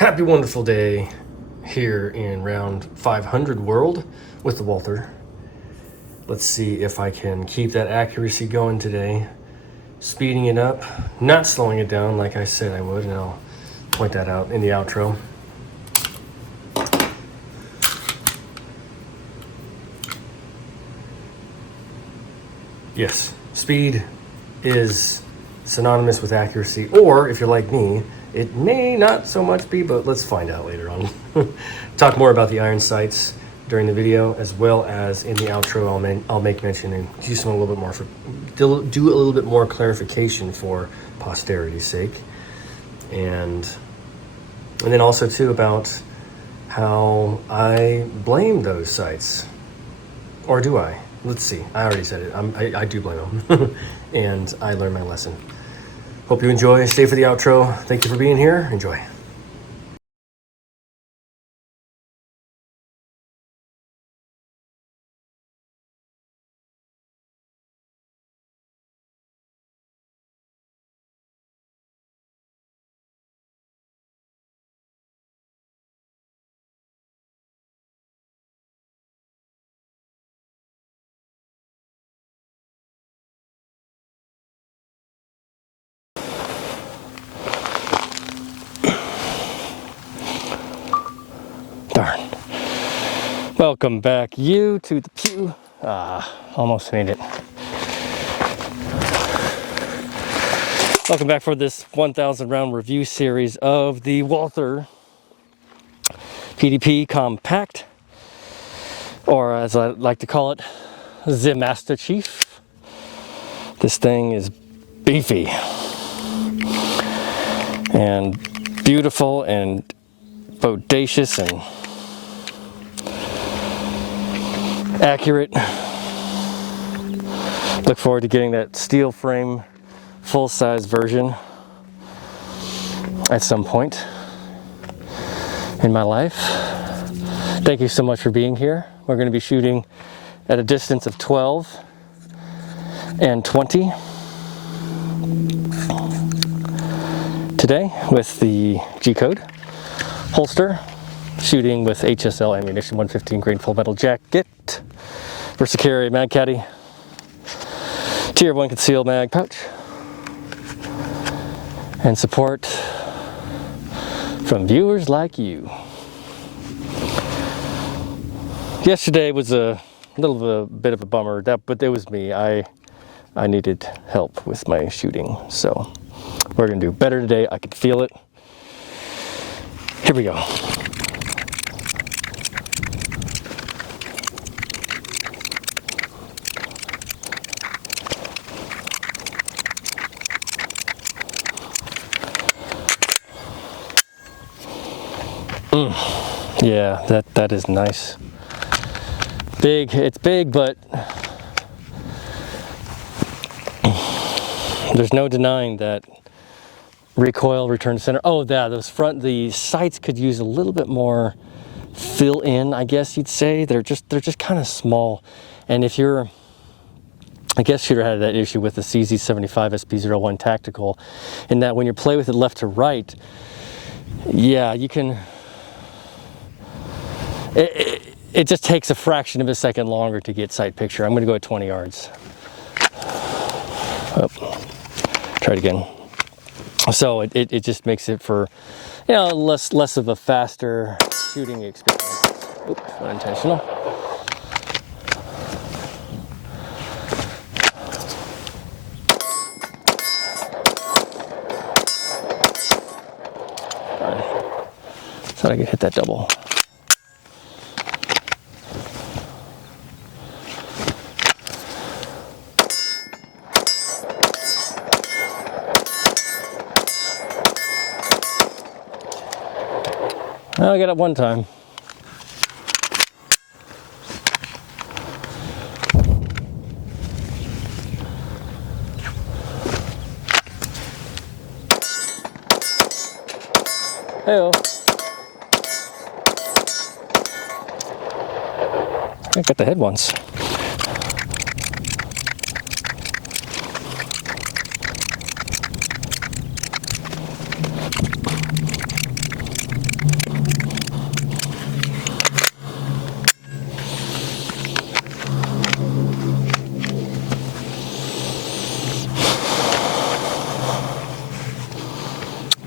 Happy wonderful day here in round 500 world with the Walther. Let's see if I can keep that accuracy going today. Speeding it up, not slowing it down like I said I would, and I'll point that out in the outro. Yes, speed is synonymous with accuracy, or if you're like me, it may not so much be, but let's find out later on. Talk more about the iron sights during the video, as well as in the outro. I'll make mention and do some a little bit more do a little bit more clarification for posterity's sake, and then also too about how I blame those sights, or do I? Let's see. I already said it. I do blame them, and I learned my lesson. Hope you enjoy. Stay for the outro. Thank you for being here. Enjoy. Darn. Welcome back, you, to the pew. Almost made it. Welcome back for this 1,000 round review series of the Walther PDP Compact, or as I like to call it, the Master Chief. This thing is beefy and beautiful and bodacious and accurate. Look forward to getting that steel frame full-size version at some point in my life. Thank you so much for being here. We're going to be shooting at a distance of 12 and 20 today with the G-code holster, shooting with HSL ammunition, 115 grain full metal jacket, Versacarry mag caddy, tier 1 concealed mag pouch, and support from viewers like you. Yesterday was a little bit of a bummer, but it was me. I needed help with my shooting, so we're gonna do better today. I can feel it. Here we go. Yeah, that is nice. Big, it's big, but there's no denying that recoil, return to center. Oh, yeah, the sights could use a little bit more fill in, I guess you'd say. They're just kind of small. And if you're, I guess shooter had that issue with the CZ75 SP01 tactical, in that when you play with it left to right, yeah, you can. It just takes a fraction of a second longer to get sight picture. I'm going to go at 20 yards. Oh, try it again. So it just makes it for, you know, less of a faster shooting experience. Oops, unintentional. Thought I could hit that double. I got it one time. Hey-oh. I got the head once.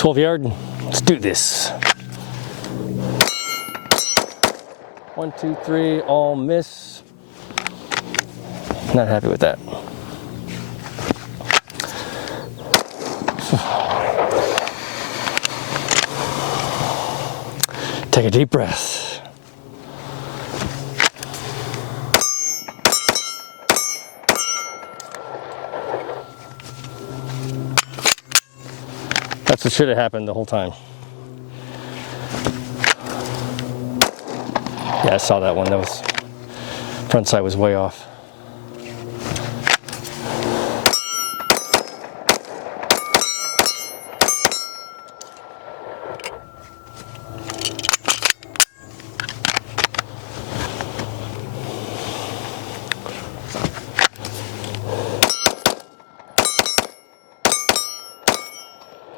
12 yard. Let's do this. 1, 2, 3, all miss. Not happy with that. Take a deep breath. That's what should have happened the whole time. Yeah, I saw that one. That was front sight was way off.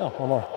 Oh, one more.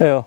Yeah.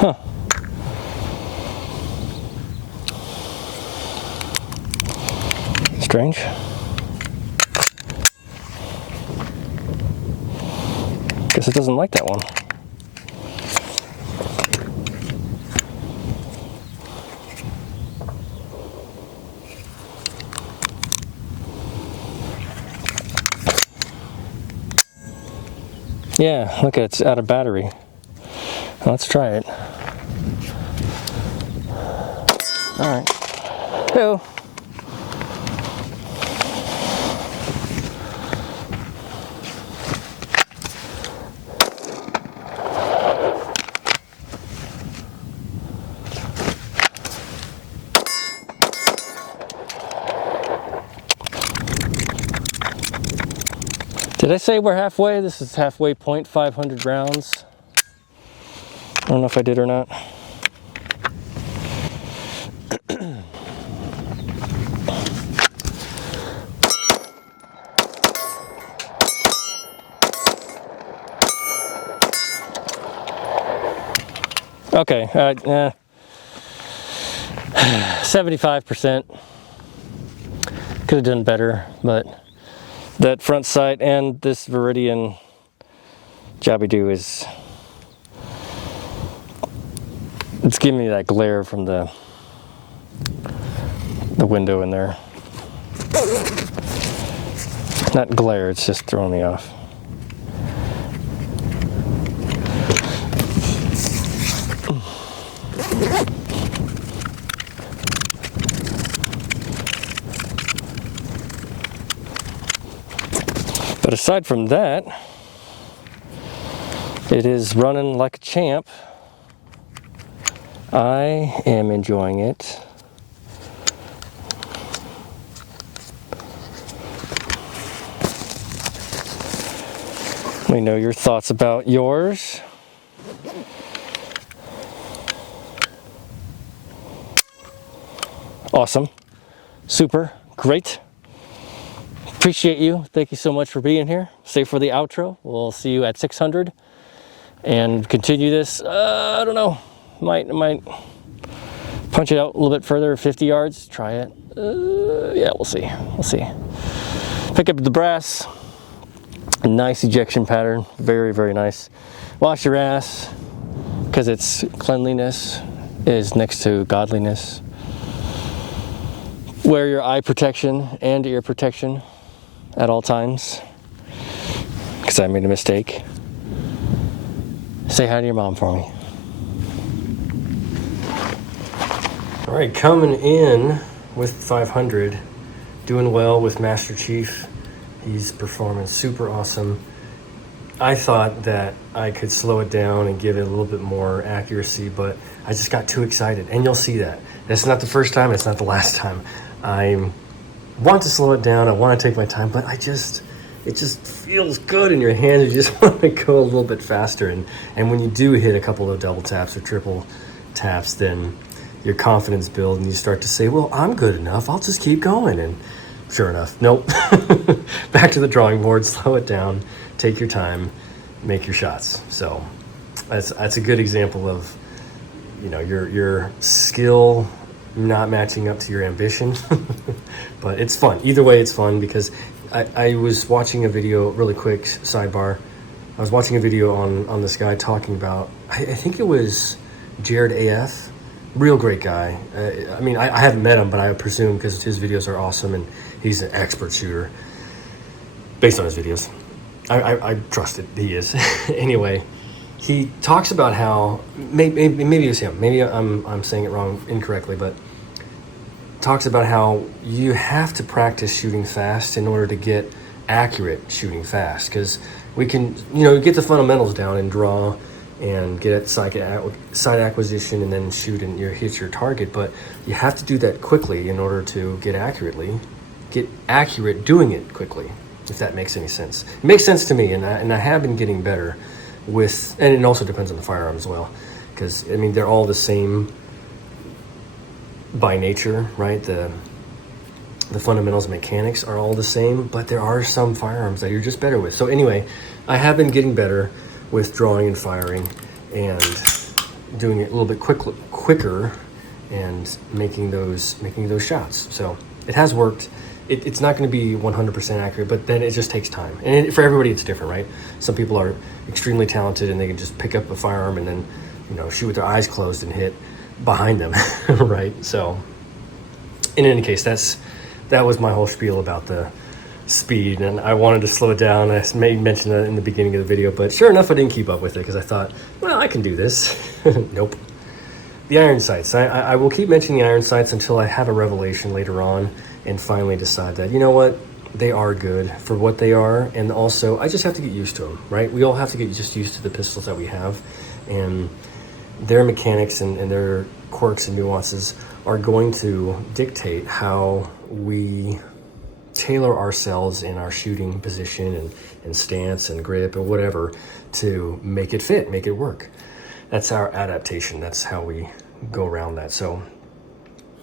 Huh. Strange. Guess it doesn't like that one. Yeah, look, it's out of battery. Let's try it. All right. Hello. Did I say we're halfway? This is halfway point, 500 rounds. I don't know if I did or not. Okay, 75%. Could have done better, but that front sight and this Viridian jobby-do is, it's giving me that glare from the window in there. Not glare, it's just throwing me off. But aside from that, it is running like a champ. I am enjoying it. Let me know your thoughts about yours. Awesome. Super. Great. Appreciate you. Thank you so much for being here. Stay for the outro. We'll see you at 600 and continue this. I don't know. Might Punch it out a little bit further, 50 yards, try it. Yeah, we'll see. Pick up the brass, a nice ejection pattern, very, very nice. Wash your ass, because it's cleanliness is next to godliness. Wear your eye protection and ear protection at all times, because I made a mistake. Say hi to your mom for me. All right, coming in with 500, doing well with Master Chief. He's performing super awesome. I thought that I could slow it down and give it a little bit more accuracy, but I just got too excited, and you'll see that. That's not the first time, it's not the last time. I want to slow it down, I want to take my time, but it just feels good in your hand. You just want to go a little bit faster, and when you do hit a couple of double taps or triple taps, then your confidence builds and you start to say, well, I'm good enough, I'll just keep going. And sure enough, nope. Back to the drawing board, slow it down, take your time, make your shots. So that's a good example of, your skill not matching up to your ambition. But it's fun. Either way, it's fun, because I was watching a video, really quick sidebar. I was watching a video on this guy talking about, I think it was Jared AF, real great guy. I haven't met him, but I presume, because his videos are awesome and he's an expert shooter based on his videos. I trust it, he is. Anyway, he talks about how, maybe it was him, maybe I'm saying it wrong, incorrectly, but talks about how you have to practice shooting fast in order to get accurate shooting fast, because we can, get the fundamentals down and draw and get sight acquisition and then shoot and hit your target, but you have to do that quickly in order to get accurate doing it quickly, if that makes any sense. It makes sense to me, and I have been getting better with, and it also depends on the firearm as well, because they're all the same by nature, right? The fundamentals and mechanics are all the same, but there are some firearms that you're just better with. So anyway, I have been getting better with drawing and firing and doing it a little bit quicker and making those shots. So it has worked. It's not going to be 100% accurate, but then it just takes time. And for everybody, it's different, right? Some people are extremely talented and they can just pick up a firearm and then, shoot with their eyes closed and hit behind them, right? So in any case, that was my whole spiel about the speed, and I wanted to slow it down. I made mention of it in the beginning of the video, but sure enough, I didn't keep up with it because I thought, well, I can do this. Nope. The iron sights. I will keep mentioning the iron sights until I have a revelation later on and finally decide that, what, they are good for what they are, and also I just have to get used to them, right? We all have to get just used to the pistols that we have, and their mechanics and their quirks and nuances are going to dictate how we tailor ourselves in our shooting position and stance and grip or whatever to make it fit, make it work. That's our adaptation. That's how we go around that. So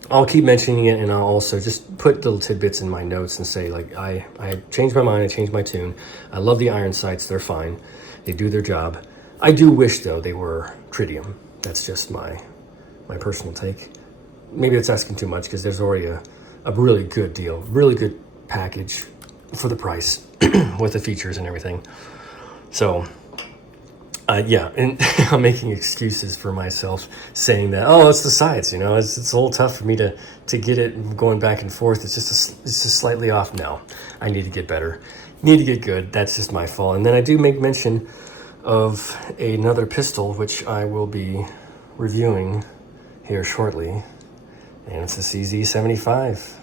I'll keep mentioning it, and I'll also just put little tidbits in my notes and say, like, I changed my mind, I changed my tune. I love the iron sights, they're fine. They do their job. I do wish, though, they were tritium. That's just my personal take. Maybe it's asking too much, because there's already a really good deal, really good package for the price with the features and everything. So yeah, and I'm making excuses for myself saying that, oh, it's the sights, it's a little tough for me to get it going back and forth. It's just slightly off. No, I need to get better, need to get good. That's just my fault. And then I do make mention of another pistol, which I will be reviewing here shortly, and it's the CZ75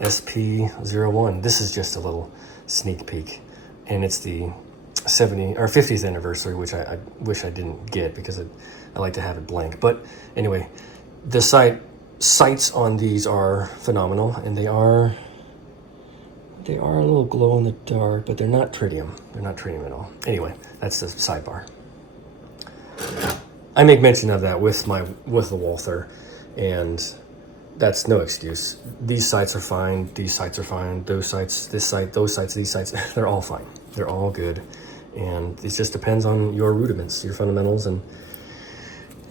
SP01. This is just a little sneak peek, and it's the 50th anniversary, which I wish I didn't get because I like to have it blank. But anyway, the sights on these are phenomenal, and they are a little glow in the dark, but they're not tritium. They're not tritium at all. Anyway, that's the sidebar. I make mention of that with the Walther, and that's no excuse. These sights are fine. These sights are fine. Those sights, this sight, those sights, these sights, they're all fine. They're all good. And it just depends on your rudiments, your fundamentals, and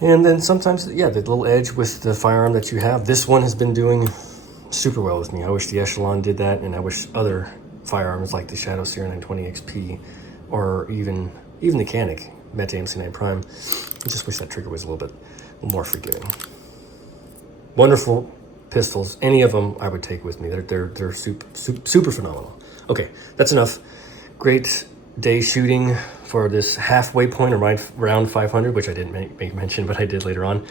And then sometimes, yeah, the little edge with the firearm that you have. This one has been doing super well with me. I wish the Echelon did that, and I wish other firearms like the Shadow Sierra 920 XP or even the Canik Meta MC9 Prime. I just wish that trigger was a little bit more forgiving. Wonderful pistols. Any of them I would take with me. They're super phenomenal. Okay, that's enough. Great day shooting for this halfway point around 500, which I didn't make mention, but I did later on.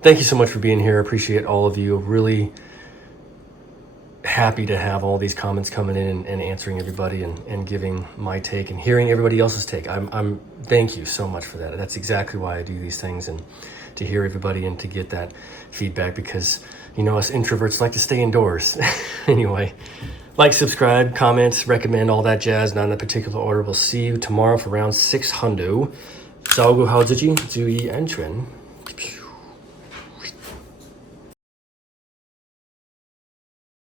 Thank you so much for being here. I appreciate all of you. Really happy to have all these comments coming in and answering everybody and giving my take and hearing everybody else's take. I'm thank you so much for that. That's exactly why I do these things, and to hear everybody and to get that feedback, because you know us introverts like to stay indoors. Anyway, like, subscribe, comment, recommend, all that jazz, not in a particular order. We'll see you tomorrow for round 600. 照顾好自己，注意安全。